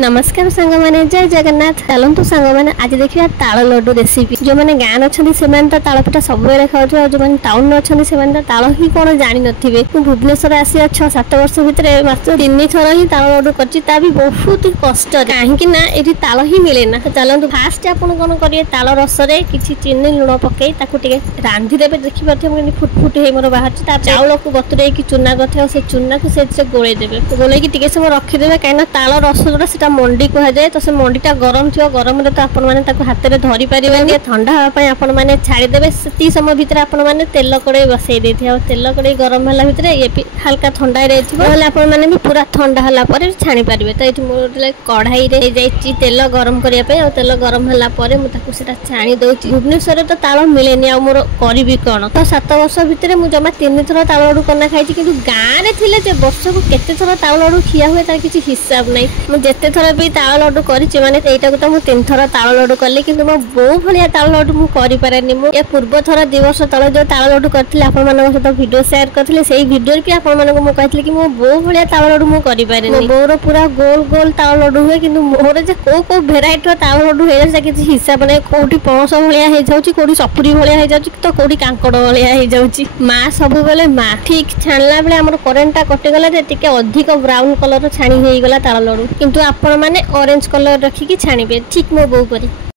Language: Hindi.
नमस्कार सांग मैंने जय जगन्नाथ। चलतु सांग मैंने आज देखिए ताल लड्डू रेसिपी। जो मैंने गाँव अच्छा से तो ताल पिठा सब खाऊ, जो मैंने टाउन अच्छा से ताल ही कौन जानी नथिबे। भुवनेश्वर आसी 6-7 वर्ष भितर मात्र 3 थर ही ताल लड्डू कर बहुत ही कष्ट कहीं ये ताल ही मिले ना। तो चलतु फास्ट आप कौन करेंगे, ताल रस किसी चीनी लुण पकई रांधिदेवे। देखिए फुटफुट हो मोर बाहर चाउल को बतुरे चूना कर से चूना को गोलईदेवे। गोलैकी समय रखीदे कहीं ताल रस जोटा मंडी कहुए। तो से मंडीटा गरम थी, गरम तो आप हाथ में धरी पारे। ठंडा हाँपाई आप छाड़ीदेवे। से समय भितर आप तेल कड़े बसई दे, तेल कड़े गरम है भितर ये भी हल्का ठंडा रही भी पूरा ठंडा है छाणी पारे। तो ये मोर कढ़ाई तेल गरम करने, तेल गरम है छाणी दूसरी। भुवनेश्वर तो ताल मिले मोर करी कौन। तो 7 वर्ष भितर मुझे जमा 3 थर ताल लड्डू करना खाई। कि गाँव में थे वर्ष को केते थर ताल लड्डू खिया हुए तार किसी हिसाब नहीं। मुझे थर भी ताल लड्डू करी माने यहीटा को तो मुझे 3 थर ताल लड्डू कली, कि मो बो भाया ताल लड्डू मुझे करें। मुझे पूर्व थर 2 वर्ष तले जो ताल लड्डू करते सहित वीडियो शेयर करते, से वीडियो भी आपको कि मो बो भाया ताल लड्डू मुझे करें। बोर पूरा गोल गोल ताल लड्डू हुए, कि मोर कौ भेराइटर ताल लड्डू हो किसी हिसाब नहीं। कौटी पणस भाया हो जाऊँगी, कौटी सपुरी भाया हो जाऊँगी, तो कौटी कांकड़ भाया हो जाऊँगी। माँ सब बेले माँ ठीक छाणला बेले आम करेन्टा कटिगला अधिक ब्राउन कलर छाणी हो गला ताल लड्डू। किंतु आपण मैंने ऑरेंज कलर रखिकी छाणिबे ठीक मो बो परी।